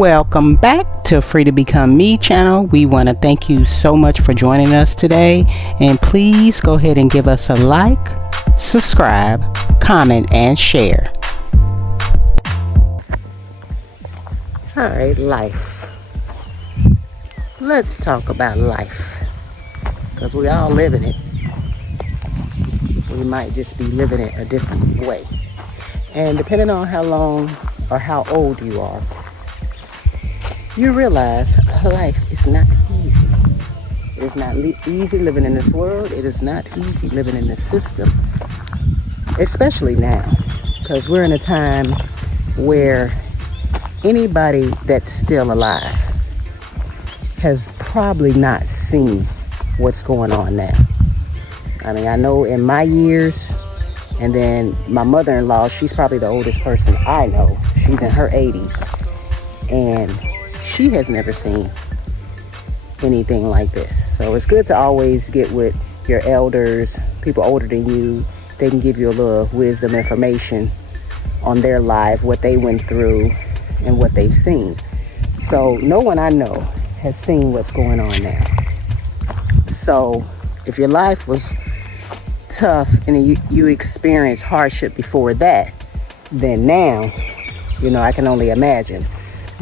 Welcome back to Free to Become Me channel. We want to thank you so much for joining us today, and please go ahead and give us a like, subscribe, comment, and share. Alright, life. Let's talk about life, because we all live in it. We might just be living it a different way, and depending on how long or how old you are, you realize life is not easy. It is not easy living in this world. It is not easy living in this system, especially now, because we're in a time where anybody that's still alive has probably not seen what's going on now. I mean, I know in my years, and then my mother-in-law, she's probably the oldest person I know. She's in her 80s, and she has never seen anything like this. So it's good to always get with your elders, people older than you. They can give you a little wisdom, information on their life, what they went through and what they've seen. So no one I know has seen what's going on now. So if your life was tough and you experienced hardship before that, then now, I can only imagine.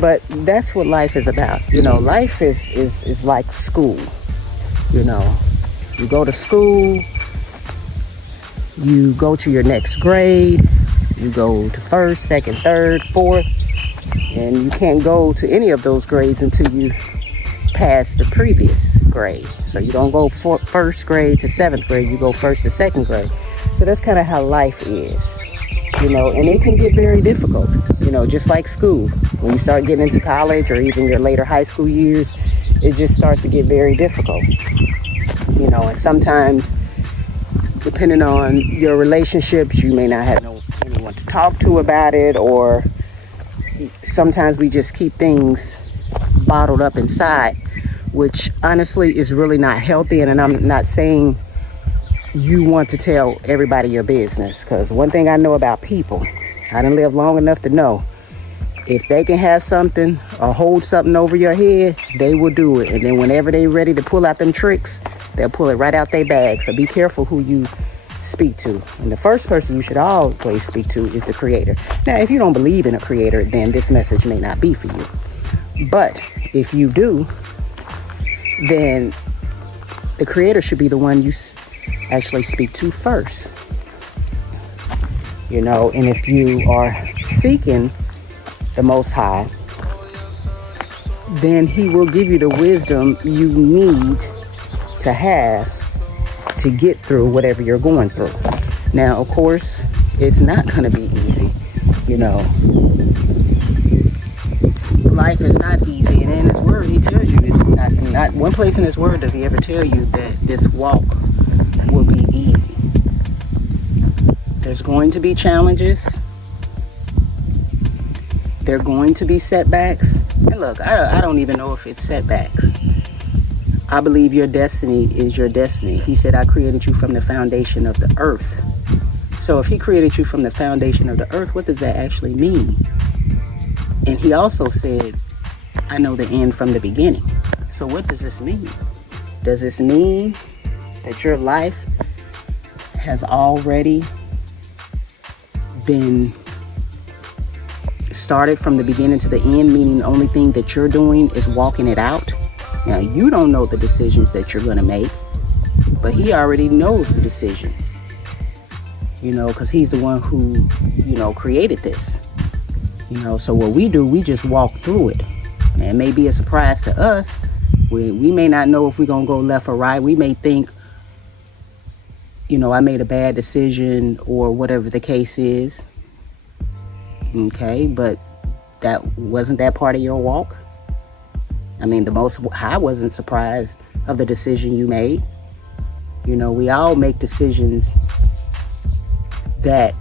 But that's what life is about. Life is like school. You go to school, you go to your next grade, you go to first, second, third, fourth, and you can't go to any of those grades until you pass the previous grade. So you don't go first grade to seventh grade, you go first to second grade. So that's kind of how life is. And it can get very difficult, just like school. When you start getting into college or even your later high school years, it just starts to get very difficult. And sometimes, depending on your relationships, you may not have anyone to talk to about it, or sometimes we just keep things bottled up inside, which honestly is really not healthy. And I'm not saying you want to tell everybody your business, because one thing I know about people, I done lived long enough to know, if they can have something or hold something over your head, they will do it. And then whenever they're ready to pull out them tricks, they'll pull it right out their bag. So be careful who you speak to. And the first person you should always speak to is the Creator. Now, if you don't believe in a Creator, then this message may not be for you. But if you do, then the Creator should be the one you actually speak to first. And if you are seeking the Most High, then He will give you the wisdom you need to have to get through whatever you're going through. Now, of course, it's not going to be easy. Life is not easy, and in His Word, He tells you it's not one place in His Word does He ever tell you that this walk will be easy. There's going to be challenges. There are going to be setbacks. And look, I don't even know if it's setbacks. I believe your destiny is your destiny. He said, I created you from the foundation of the earth. So if He created you from the foundation of the earth, what does that actually mean? And He also said, I know the end from the beginning. So what does this mean? Does this mean that your life has already been started from the beginning to the end, meaning the only thing that you're doing is walking it out? Now, you don't know the decisions that you're going to make, but He already knows the decisions, because He's the one who, created this. So what we do, we just walk through it. And it may be a surprise to us. We may not know if we're going to go left or right. We may think, I made a bad decision or whatever the case is. Okay, but wasn't that part of your walk? I mean, I wasn't surprised of the decision you made. We all make decisions that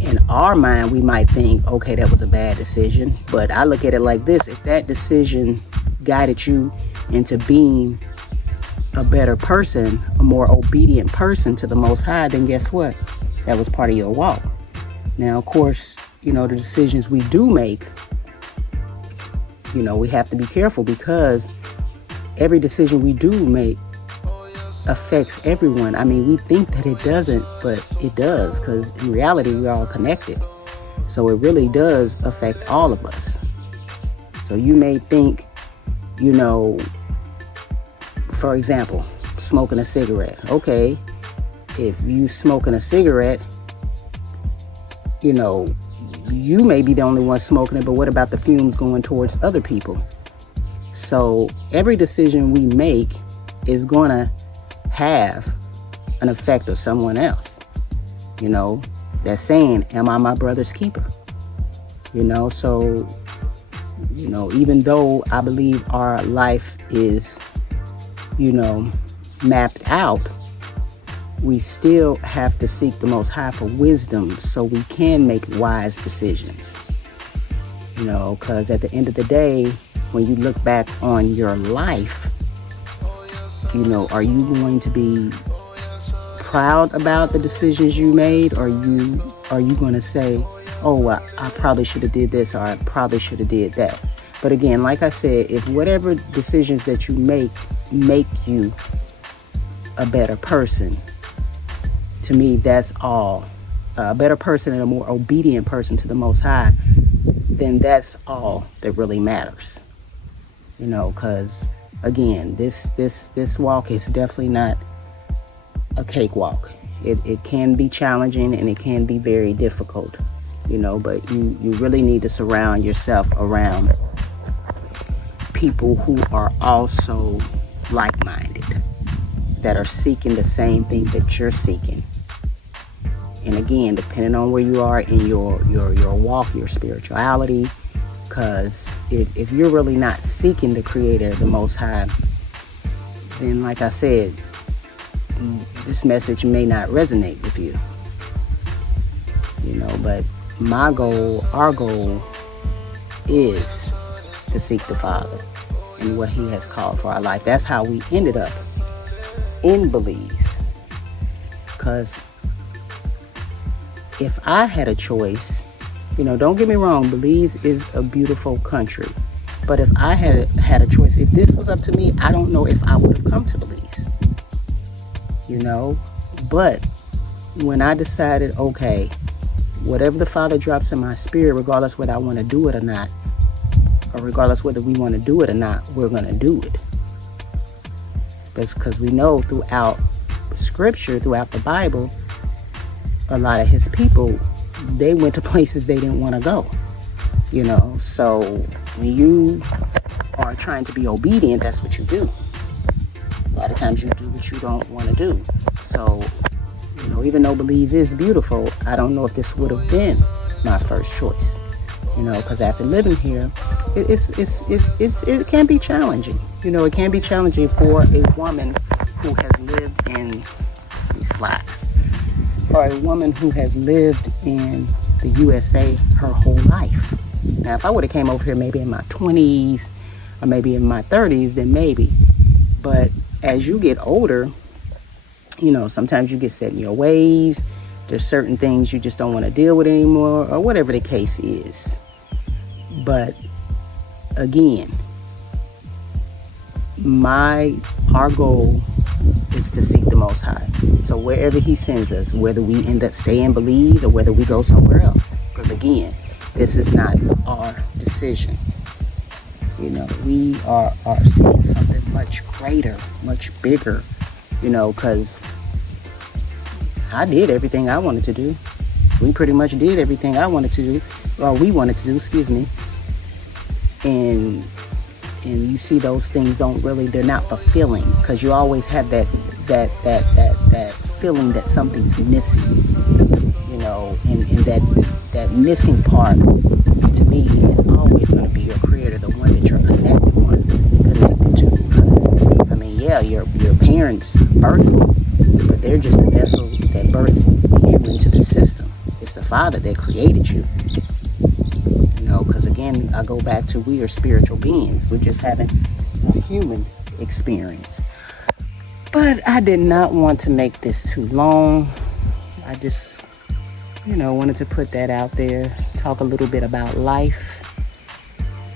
in our mind we might think, okay, that was a bad decision. But I look at it like this: if that decision guided you into being a better person, a more obedient person to the Most High, then guess what? That was part of your walk. Now, of course, the decisions we do make we have to be careful because every decision we do make affects everyone. I mean, we think that it doesn't, but it does, because in reality, we're all connected. So it really does affect all of us. So you may think, for example, smoking a cigarette. Okay, if you smoking a cigarette, you may be the only one smoking it, but what about the fumes going towards other people? So every decision we make is going to have an effect of someone else. That saying, am I my brother's keeper? So, even though I believe our life is, mapped out, we still have to seek the Most High for wisdom so we can make wise decisions. Because at the end of the day, when you look back on your life, are you going to be proud about the decisions you made, or are you going to say, oh, I probably should have did this, or I probably should have did that? But again, like I said, if whatever decisions that you make you a better person, to me, that's all. A better person and a more obedient person to the Most High, then that's all that really matters. Because again, this walk is definitely not a cakewalk. It can be challenging and it can be very difficult, but you really need to surround yourself around people who are also like-minded, that are seeking the same thing that you're seeking. And again, depending on where you are in your walk, your spirituality, because if you're really not seeking the Creator, the Most High, then like I said, this message may not resonate with you. But our goal is to seek the Father and what He has called for our life. That's how we ended up in Belize. Because if I had a choice, don't get me wrong, Belize is a beautiful country. But if I had a choice, if this was up to me, I don't know if I would have come to Belize. But when I decided, okay, whatever the Father drops in my spirit, regardless whether I want to do it or not, or regardless whether we want to do it or not, we're going to do it. Because we know throughout Scripture, throughout the Bible, a lot of His people, they went to places they didn't want to go. So when you are trying to be obedient, that's what you do. A lot of times you do what you don't want to do. So, even though Belize is beautiful, I don't know if this would have been my first choice. Because after living here, it can be challenging. It can be challenging for a woman who has lived in these flies. For a woman who has lived in the USA her whole life. Now, if I would have came over here maybe in my 20s or maybe in my 30s, then maybe. But as you get older, sometimes you get set in your ways. There's certain things you just don't want to deal with anymore, or whatever the case is. But again, our goal is to seek the Most High. So wherever He sends us, whether we end up staying in Belize or whether we go somewhere else, because again, this is not our decision. We are seeing something much greater, much bigger, because I did everything I wanted to do. We pretty much did everything I wanted to do, or we wanted to do, excuse me. And you see those things they're not fulfilling, because you always have that feeling that something's missing, and that missing part, to me, is always going to be your Creator, the one that you're connected to. Because your parents birthed you, but they're just the vessel that birthed you into the system. It's the Father that created you. Because again, I go back to, we are spiritual beings. We're just having a human experience. But I did not want to make this too long. I just, wanted to put that out there, talk a little bit about life.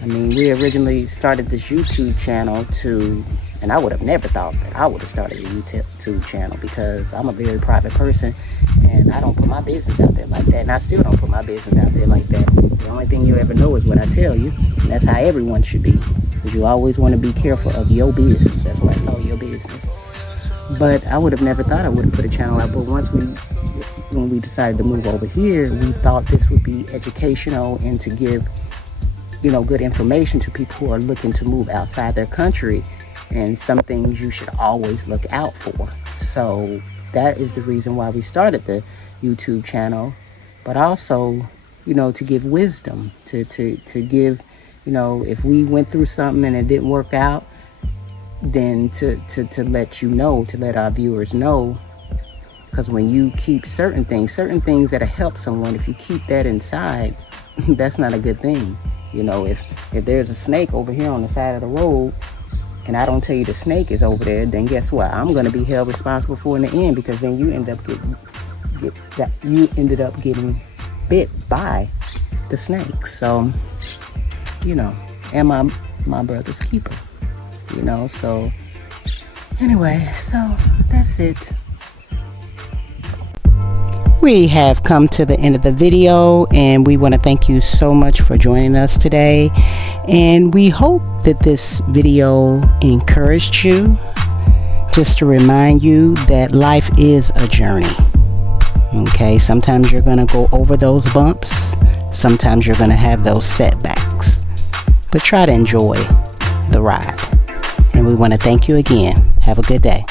I mean, we originally started this YouTube channel and I would have never thought that I would have started a YouTube channel, because I'm a very private person and I don't put my business out there like that. And I still don't put my business out there like that. The only thing you ever know is what I tell you. And that's how everyone should be. Because you always want to be careful of your business. That's why it's called your business. But I would have never thought I would have put a channel out. But when we decided to move over here, we thought this would be educational and to give, good information to people who are looking to move outside their country, and some things you should always look out for. So that is the reason why we started the YouTube channel, but also, to give wisdom, to give, if we went through something and it didn't work out, then to let to let our viewers know. Because when you keep certain things that'll help someone, if you keep that inside, that's not a good thing. If there's a snake over here on the side of the road, and I don't tell you the snake is over there, then guess what? I'm going to be held responsible for in the end, because then you ended up getting bit by the snake. So, am I my brother's keeper? So anyway, so that's it. We have come to the end of the video, and we want to thank you so much for joining us today, and we hope that this video encouraged you, just to remind you that life is a journey. Okay, sometimes you're going to go over those bumps, sometimes you're going to have those setbacks, but try to enjoy the ride. And we want to thank you again. Have a good day.